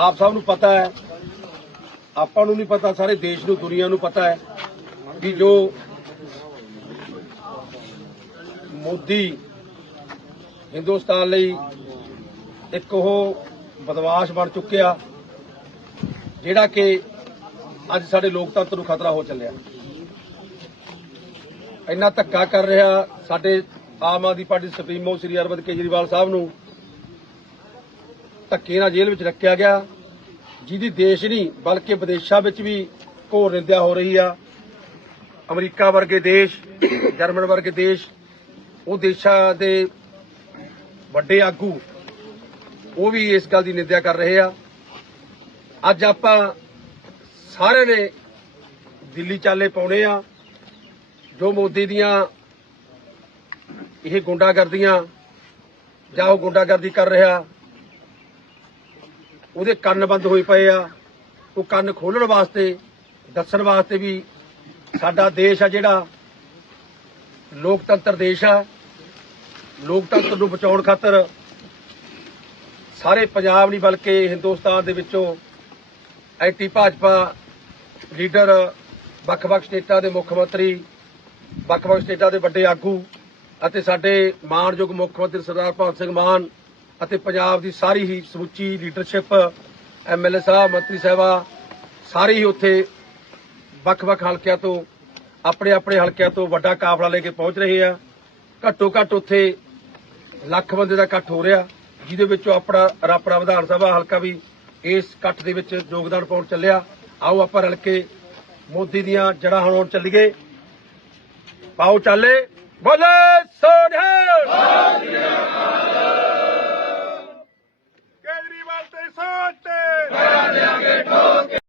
ਆਪ ਸਭ ਨੂੰ ਪਤਾ ਹੈ। ਆਪਾਂ ਨੂੰ ਨਹੀਂ ਪਤਾ, ਸਾਰੇ ਦੇਸ਼ ਨੂੰ, ਦੁਨੀਆ ਨੂੰ ਪਤਾ ਹੈ ਕਿ ਜੋ ਮੋਦੀ ਹਿੰਦੁਸਤਾਨ ਲਈ ਇੱਕ ਉਹ ਬਦਮਾਸ਼ ਬਣ ਚੁੱਕਿਆ, ਜਿਹੜਾ ਕਿ ਅੱਜ ਸਾਡੇ ਲੋਕਤੰਤਰ ਨੂੰ ਖਤਰਾ ਹੋ ਚੱਲਿਆ। ਇੰਨਾ ਧੱਕਾ ਕਰ ਰਿਹਾ ਸਾਡੇ ਆਮ ਆਦਮੀ ਪਾਰਟੀ ਸੁਪਰੀਮੋ ਸ੍ਰੀ ਅਰਵਿੰਦ ਕੇਜਰੀਵਾਲ ਸਾਹਿਬ ਨੂੰ ਧੱਕੇ ਨਾਲ ਜੇਲ੍ਹ ਵਿੱਚ ਰੱਖਿਆ ਗਿਆ। ਜਿਹਦੀ ਦੇਸ਼ ਨਹੀਂ, ਬਲਕਿ ਵਿਦੇਸ਼ਾਂ ਵਿੱਚ ਵੀ ਘੋਰ ਨਿੰਦਿਆ ਹੋ ਰਹੀ ਆ। ਅਮਰੀਕਾ ਵਰਗੇ ਦੇਸ਼, ਜਰਮਨ ਵਰਗੇ ਦੇਸ਼, ਉਹ ਦੇਸ਼ਾਂ ਦੇ ਵੱਡੇ ਆਗੂ, ਉਹ ਵੀ ਇਸ ਗੱਲ ਦੀ ਨਿੰਦਿਆ ਕਰ ਰਹੇ ਆ। ਅੱਜ ਆਪਾਂ ਸਾਰੇ ਨੇ ਦਿੱਲੀ ਚਾਲੇ ਪਾਉਣੇ ਆ। ਜੋ ਮੋਦੀ ਦੀਆਂ ਇਹ ਗੁੰਡਾਗਰਦੀਆਂ, ਜਾਂ ਉਹ ਗੁੰਡਾਗਰਦੀ ਕਰ ਰਿਹਾ ਉਹਦੇ ਕੰਨ ਬੰਦ ਹੋਏ ਪਏ ਆ। ਉਹ ਕੰਨ ਖੋਲਣ ਵਾਸਤੇ, ਦੱਸਣ ਵਾਸਤੇ ਵੀ ਸਾਡਾ ਦੇਸ਼ ਆ ਜਿਹੜਾ ਲੋਕਤੰਤਰ ਦੇਸ਼ ਆ। ਲੋਕਤੰਤਰ ਨੂੰ ਬਚਾਉਣ ਖਾਤਰ ਸਾਰੇ ਪੰਜਾਬ ਨਹੀਂ ਬਲਕਿ ਹਿੰਦੁਸਤਾਨ ਦੇ ਵਿੱਚੋਂ ਐਂਟੀ ਭਾਜਪਾ ਲੀਡਰ, ਵੱਖ-ਵੱਖ ਸਟੇਟਾਂ ਦੇ ਮੁੱਖ ਮੰਤਰੀ, ਵੱਖ-ਵੱਖ ਸਟੇਟਾਂ ਦੇ ਵੱਡੇ ਆਗੂ ਅਤੇ ਸਾਡੇ ਮਾਣਯੋਗ ਮੁੱਖ ਮੰਤਰੀ ਸਰਦਾਰ ਭਗਤ ਸਿੰਘ ਮਾਨ ਅਤੇ ਪੰਜਾਬ ਦੀ ਸਾਰੀ ਹੀ ਸਮੁੱਚੀ ਲੀਡਰਸ਼ਿਪ ਐਮਐਲਏ ਸਾਹਿਬ, ਮੰਤਰੀ ਸਾਹਿਬਾ, ਸਾਰੇ ਹੀ ਉੱਥੇ ਵੱਖ-ਵੱਖ ਹਲਕਿਆਂ ਤੋਂ, ਆਪਣੇ ਆਪਣੇ ਹਲਕਿਆਂ ਤੋਂ ਵੱਡਾ ਕਾਫਲਾ ਲੈ ਕੇ ਪਹੁੰਚ ਰਹੇ ਆ। ਘੱਟੋ ਘੱਟ ਉੱਥੇ ਲੱਖ ਬੰਦੇ ਦਾ ਇਕੱਠ ਹੋ ਰਿਹਾ, ਜਿਹਦੇ ਵਿੱਚੋਂ ਆਪਣਾ ਰਾਪੜਾ ਵਿਧਾਨ ਸਭਾ ਹਲਕਾ ਵੀ ਇਸ ਇਕੱਠ ਦੇ ਵਿੱਚ ਯੋਗਦਾਨ ਪਾਉਣ ਚੱਲਿਆ। ਆਓ ਆਪਾਂ ਰਲ ਕੇ ਮੋਦੀ ਦੀਆਂ ਜੜ੍ਹਾਂ ਹਣਾਉਣ ਚੱਲੀਏ। ਪਾਓ ਚੱਲੇ, ਬੋਲੇ ਸੋਨਿਹਾਲ Elefante!